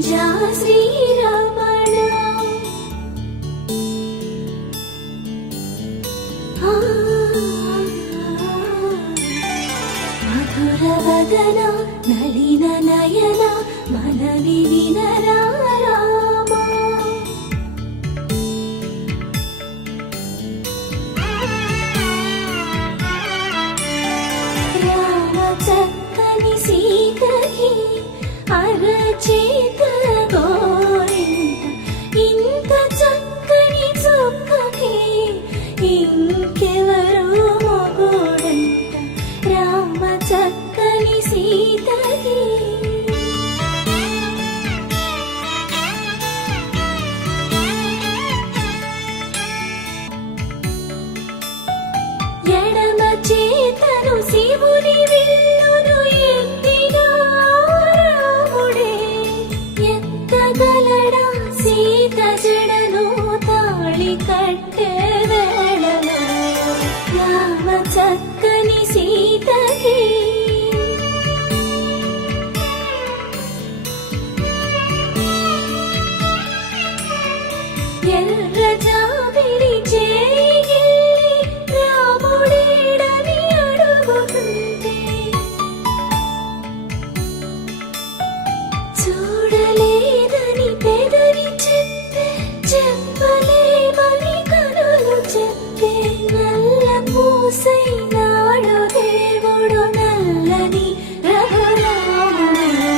నిజ శ్రీరమణ మధుర వదన నలిన నయన మనవి వినరా రామా రామ చక్కని సీతకి అరచేత గోరింట ఇంత చక్కని చుక్కకి ఇంకెవరు మొగుడంట రామ చక్కని సీతకి ఎడమ చేతను శివుని విల్లును ఎత్తిగా రాముడే ఎత్తగలడా సీత జడను తాళి కట్టే వేళలో రామ చక్కని సీతకి ఎర్ర జాబిలి చేయి రాముడేడని అడుగుతుంటే చూడలేదని పెదవి చెప్పే చెప్పలేమని కనులు చెప్పే నల్ల పూసైనాడు దేవుడు నల్లని రఘురాముడు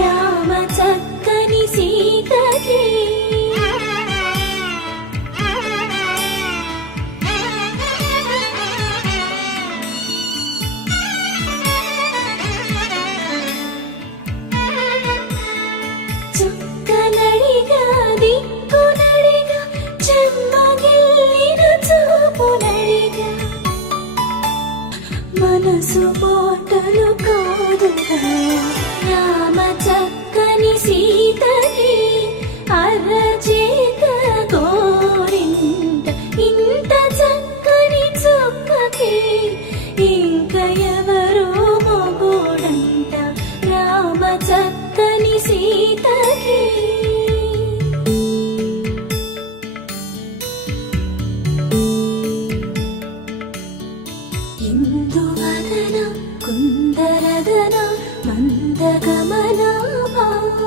రామ చక్కని సీతకి చుక్కనడిగా దిక్కునడిగా చెమ్మగిల్లిన చూపునడిగా మనసు పోటలు కాదుగా రామ చక్కని సీతకి అరచేత గోరింట ఇంత చక్కని చుక్కకి ఇంక ఎవరు మొగుడంట రామ చక్కని సీతకి ఇందువదన కుందరదన మందగమన భామ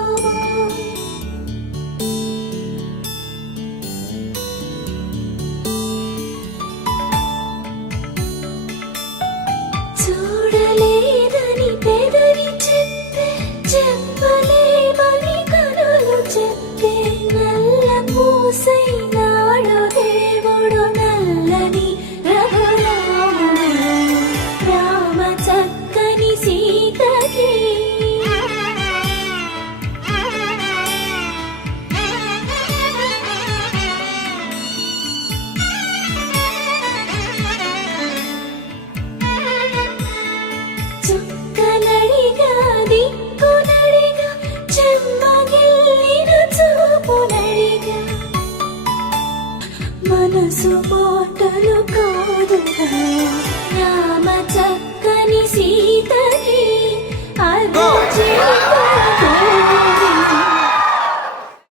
చూడలేదని పెదవి చెప్పే చెప్పలేమని కనులు చెప్పే నల్ల పూసైనాడు దేవుడు నల్లని రఘురాముడు రామ చక్కని సీతకి చుక్కనడిగా దిక్కునడిగా చెమ్మగిల్లిన చూపునడిగా మనసు పోటలు కాదుగా రామ చక్కని సీతకి అరచేత